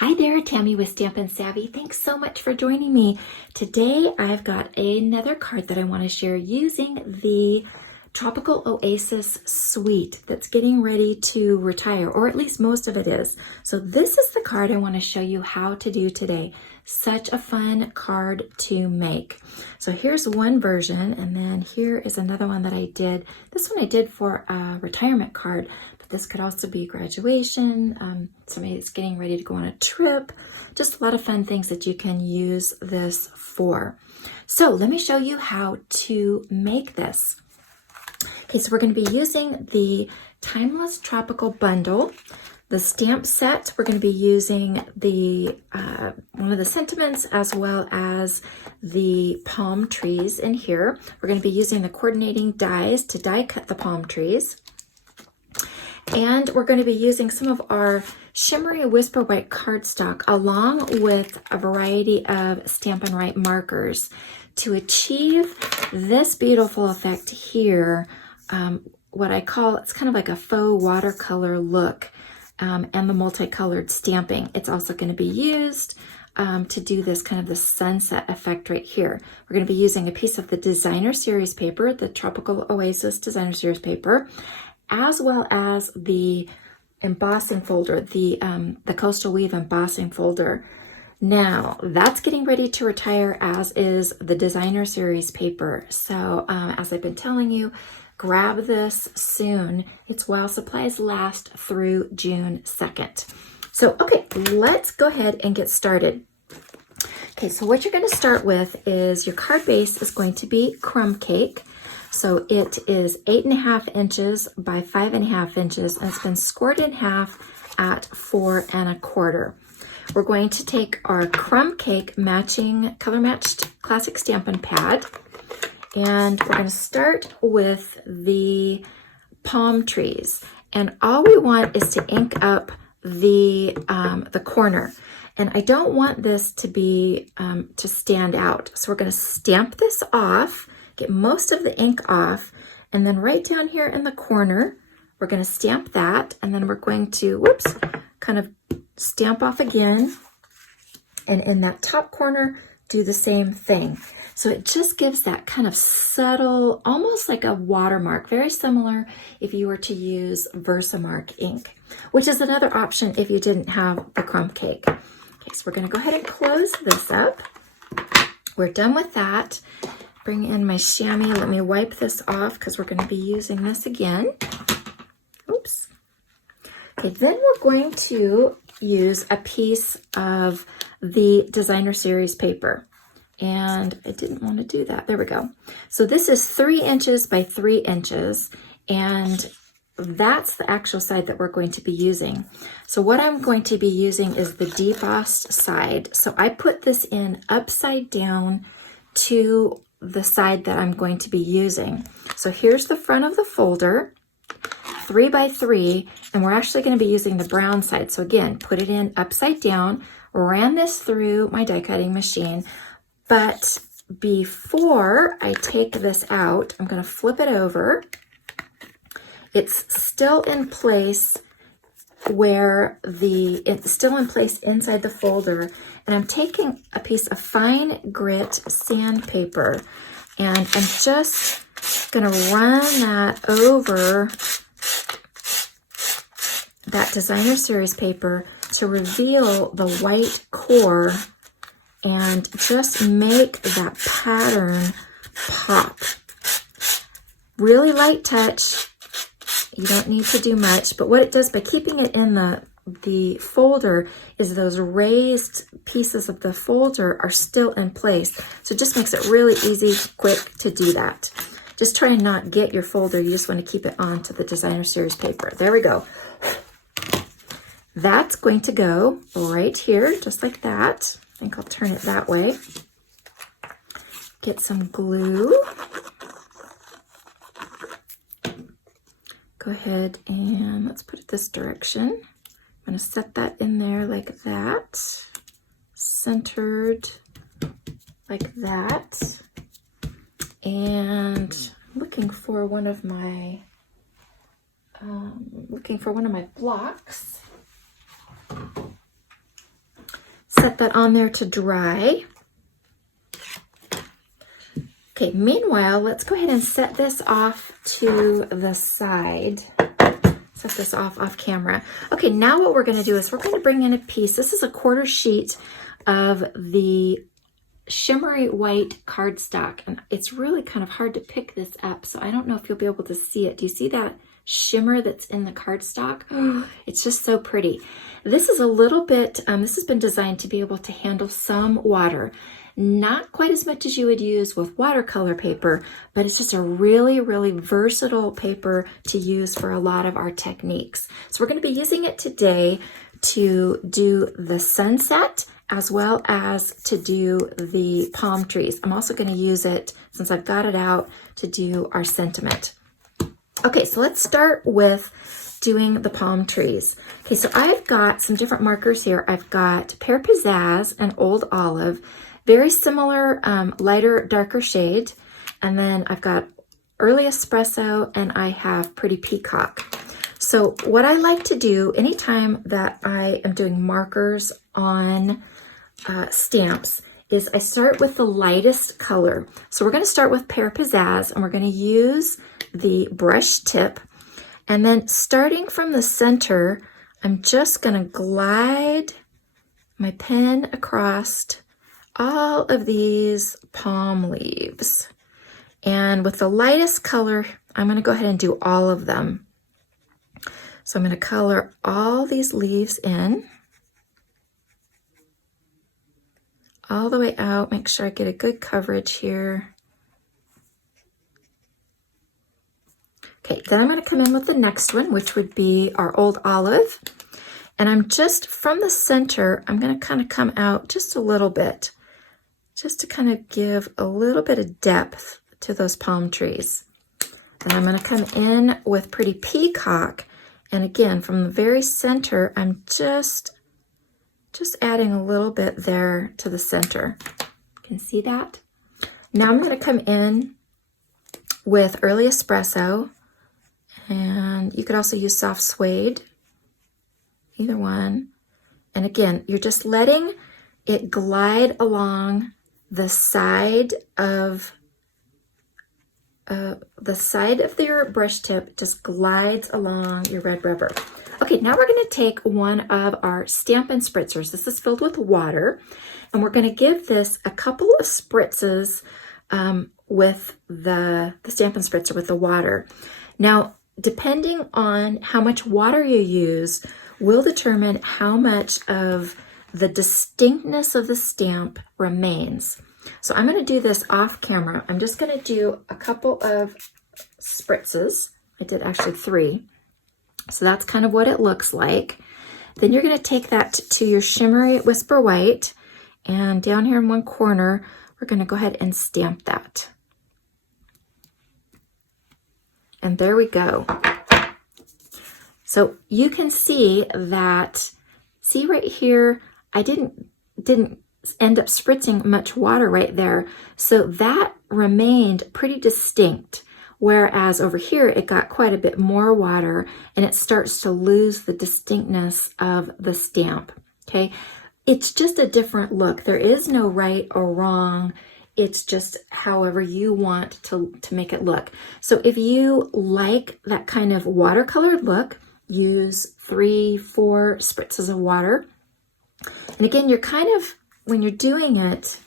Hi there, Tammy with Stampin' Savvy. Thanks so much for joining me. Today I've got another card that I want to share using the Tropical Oasis Suite that's getting ready to retire, or at least most of it is. So this is the card I want to show you how to do today. Such a fun card to make. So here's one version, and then here is another one that I did. This one I did for a retirement card. This could also be graduation, somebody that's getting ready to go on a trip, just a lot of fun things that you can use this for. So let me show you how to make this. Okay, so we're going to be using the Timeless Tropical Bundle, the stamp set. We're going to be using the one of the sentiments as well as the palm trees in here. We're going to be using the coordinating dies to die cut the palm trees. And we're going to be using some of our Shimmery Whisper White cardstock along with a variety of Stampin' Up markers to achieve this beautiful effect here. What I call, it's kind of like a faux watercolor look and the multicolored stamping. It's also going to be used to do this kind of the sunset effect right here. We're going to be using a piece of the Designer Series paper, the Tropical Oasis Designer Series paper, as well as the embossing folder, the Coastal Weave embossing folder. Now, that's getting ready to retire, as is the Designer Series paper. So, as I've been telling you, grab this soon. It's while supplies last through June 2nd. So, okay, let's go ahead and get started. Okay, so what you're going to start with is your card base is going to be crumb cake. So it is 8.5 inches by 5.5 inches, and it's been scored in half at 4 1/4. We're going to take our crumb cake matching, color matched classic Stampin' pad, and we're going to start with the palm trees. And all we want is to ink up the corner. And I don't want this to be to stand out. So we're going to stamp this off. Get most of the ink off, and then right down here in the corner, we're going to stamp that, and then we're going to, whoops, kind of stamp off again, and in that top corner, do the same thing. So it just gives that kind of subtle, almost like a watermark, very similar if you were to use Versamark ink, which is another option if you didn't have the crumb cake. Okay, so we're going to go ahead and close this up. We're done with that. Bring in my chamois. Let me wipe this off because we're going to be using this again. Oops. Okay, then we're going to use a piece of the Designer Series paper. And I didn't want to do that. There we go. So this is 3 inches by 3 inches. And that's the actual side that we're going to be using. So what I'm going to be using is the debossed side. So I put this in upside down to the side that I'm going to be using. So here's the front of the folder, 3 by 3, and we're actually going to be using the brown side. So again, put it in upside down, ran this through my die cutting machine, but before I take this out, I'm going to flip it over. It's still in place where it's still in place inside the folder, and I'm taking a piece of fine grit sandpaper, and I'm just gonna run that over that Designer Series paper to reveal the white core and just make that pattern pop. Really light touch. You don't need to do much, but what it does by keeping it in the folder is those raised pieces of the folder are still in place. So it just makes it really easy, quick to do that. Just try and not get your folder. You just want to keep it onto the Designer Series paper. There we go. That's going to go right here, just like that. I think I'll turn it that way. Get some glue. Go ahead and let's put it this direction. I'm going to set that in there like that, centered like that. And I'm looking for one of my blocks. set that on there to dry. Okay, meanwhile, let's go ahead and set this off to the side. Set this off camera. Okay, now what we're going to do is we're going to bring in a piece. This is a 1/4 sheet of the Shimmery white cardstock, and it's really kind of hard to pick this up, so I don't know if you'll be able to see it. Do you see that shimmer that's in the cardstock? It's just so pretty. This is a little bit, this has been designed to be able to handle some water. Not quite as much as you would use with watercolor paper, but it's just a really, really versatile paper to use for a lot of our techniques. So we're going to be using it today to do the sunset as well as to do the palm trees. I'm also going to use it, since I've got it out, to do our sentiment. Okay, so let's start with doing the palm trees. Okay, so I've got some different markers here. I've got Pear, Pizzazz, and Old Olive. Very similar, lighter, darker shade. And then I've got Early Espresso, and I have Pretty Peacock. So what I like to do anytime that I am doing markers on stamps is I start with the lightest color. So we're going to start with Pear, Pizzazz, and we're going to use the brush tip. And then starting from the center, I'm just going to glide my pen across all of these palm leaves. And with the lightest color, I'm going to go ahead and do all of them. So I'm going to color all these leaves in, all the way out. Make sure I get a good coverage here. Okay, then I'm going to come in with the next one, which would be our Old Olive. And I'm just from the center, I'm going to kind of come out just a little bit, just to kind of give a little bit of depth to those palm trees. Then I'm going to come in with Pretty Peacock. And again, from the very center, I'm just adding a little bit there to the center. You can see that? Now I'm going to come in with Early Espresso, and you could also use Soft Suede, either one. And again, you're just letting it glide along the side of your brush tip, just glides along your red rubber. Okay, now we're going to take one of our Stampin' Spritzers. This is filled with water, and we're going to give this a couple of spritzes with the Stampin' Spritzer with the water. Now, depending on how much water you use will determine how much of the distinctness of the stamp remains. So I'm going to do this off camera. I'm just going to do a couple of spritzes. I did actually 3. So that's kind of what it looks like. Then you're going to take that to your Shimmery Whisper White, and down here in one corner, we're going to go ahead and stamp that. And there we go. So you can see that, see right here, I didn't end up spritzing much water right there. So that remained pretty distinct. Whereas over here, it got quite a bit more water, and it starts to lose the distinctness of the stamp, okay? It's just a different look. There is no right or wrong. It's just however you want to make it look. So if you like that kind of watercolored look, use 3-4 spritzes of water. And again, you're kind of, when you're doing it,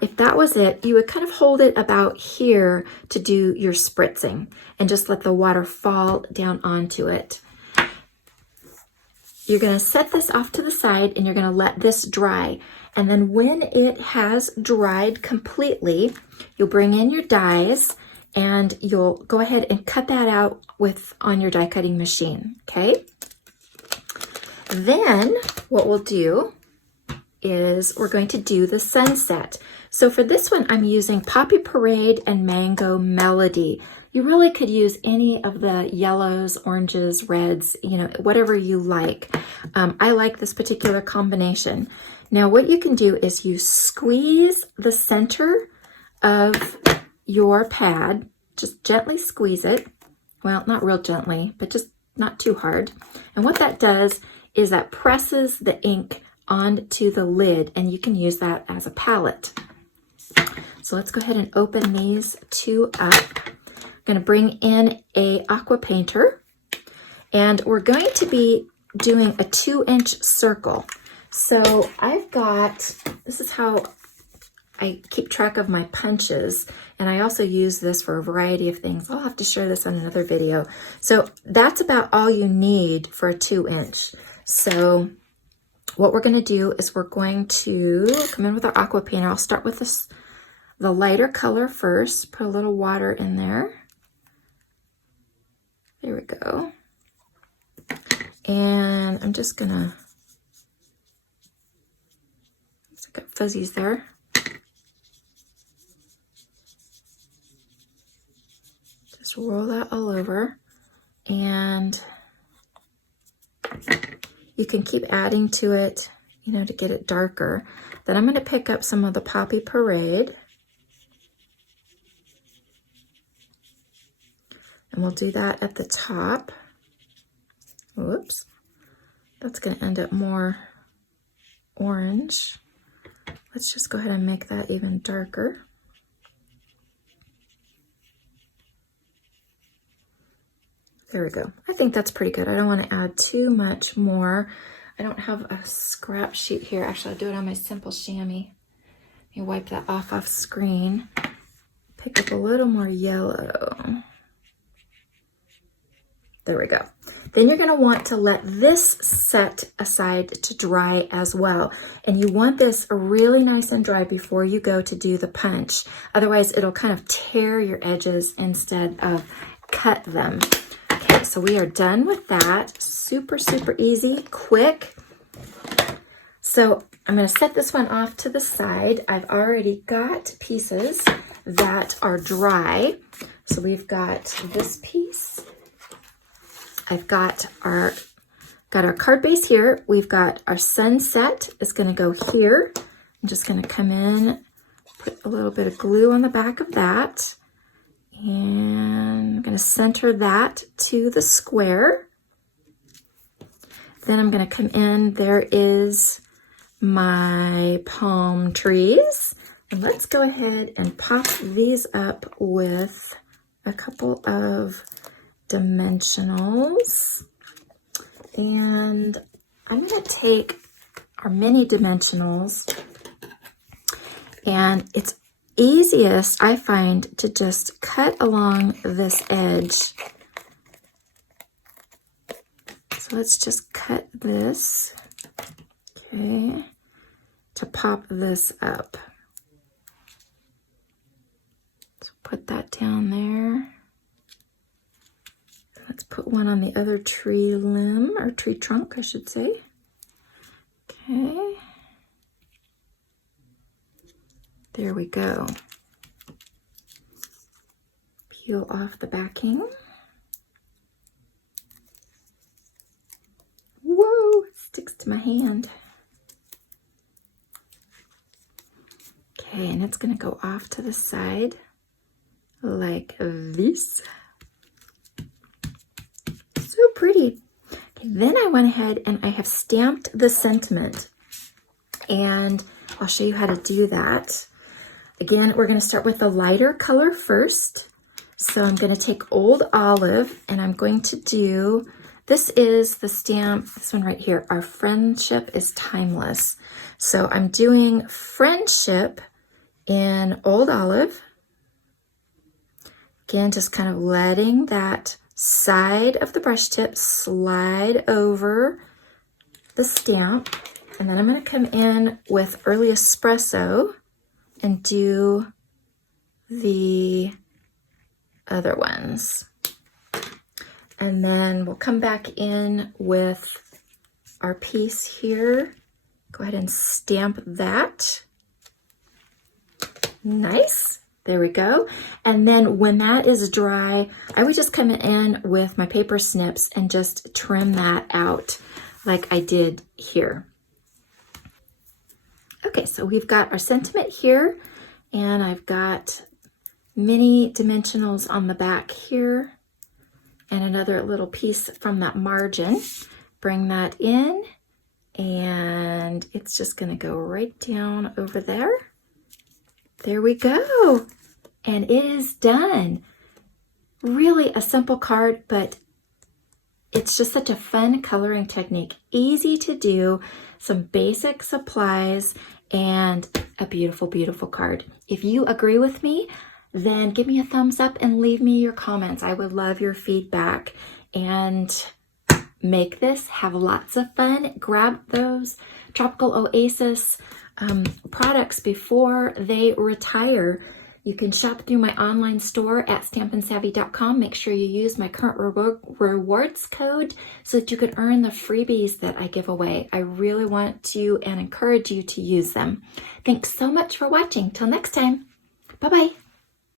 if that was it, you would kind of hold it about here to do your spritzing and just let the water fall down onto it. You're going to set this off to the side, and you're going to let this dry. And then when it has dried completely, you'll bring in your dies, and you'll go ahead and cut that out on your die cutting machine, okay? Then what we'll do is we're going to do the sunset. So for this one, I'm using Poppy Parade and Mango Melody. You really could use any of the yellows, oranges, reds, whatever you like. I like this particular combination. Now what you can do is you squeeze the center of your pad, just gently squeeze it. Well, not real gently, but just not too hard. And what that does is that presses the ink onto the lid, and you can use that as a palette. So let's go ahead and open these two up. I'm going to bring in a aqua painter, and we're going to be doing a 2-inch circle. So I've got, this is how I keep track of my punches, and I also use this for a variety of things. I'll have to share this on another video. So that's about all you need for a 2-inch. So what we're going to do is we're going to come in with our aqua painter. I'll start with this, the lighter color first. Put a little water in there. There we go. And I'm just gonna, I got fuzzies there. Just roll that all over, and you can keep adding to it, you know, to get it darker. Then I'm gonna pick up some of the Poppy Parade, and we'll do that at the top. Whoops, that's going to end up more orange. Let's just go ahead and make that even darker. There we go. I think that's pretty good. I don't want to add too much more. I don't have a scrap sheet here. Actually, I'll do it on my simple chamois. Let me wipe that off screen. Pick up a little more yellow. There we go. Then you're going to want to let this set aside to dry as well. And you want this really nice and dry before you go to do the punch. Otherwise, it'll kind of tear your edges instead of cut them. Okay, so we are done with that. Super, super easy, quick. So I'm going to set this one off to the side. I've already got pieces that are dry. So we've got this piece. I've got our card base here. We've got our sunset is going to go here. I'm just going to come in, put a little bit of glue on the back of that, and I'm going to center that to the square. Then I'm going to come in. There is my palm trees, and let's go ahead and pop these up with a couple of dimensionals, and I'm going to take our mini dimensionals, and it's easiest, I find, to just cut along this edge. So let's just cut this, okay, to pop this up. So put that down there. Let's put one on the other tree limb, or tree trunk, I should say. Okay. There we go. Peel off the backing. Whoa, it sticks to my hand. Okay, and it's going to go off to the side like this. So pretty. Okay, then I went ahead and I have stamped the sentiment, and I'll show you how to do that. Again, we're going to start with the lighter color first. So I'm going to take Old Olive, and I'm going to do, this is the stamp, this one right here, Our Friendship is Timeless. So I'm doing Friendship in Old Olive. Again, just kind of letting that side of the brush tip slide over the stamp. And then I'm going to come in with Early Espresso and do the other ones. And then we'll come back in with our piece here. Go ahead and stamp that. Nice. There we go. And then when that is dry, I would just come in with my paper snips and just trim that out like I did here. Okay, so we've got our sentiment here, and I've got mini dimensionals on the back here, and another little piece from that margin. Bring that in, And it's just going to go right down over there. There we go. And it is done. Really a simple card, but it's just such a fun coloring technique. Easy to do, some basic supplies, and a beautiful, beautiful card. If you agree with me, then give me a thumbs up and leave me your comments. I would love your feedback. And make this, have lots of fun. Grab those Tropical Oasis products before they retire. You can shop through my online store at stampinsavvy.com. Make sure you use my current rewards code so that you can earn the freebies that I give away. I really want to and encourage you to use them. Thanks so much for watching. Till next time. Bye-bye.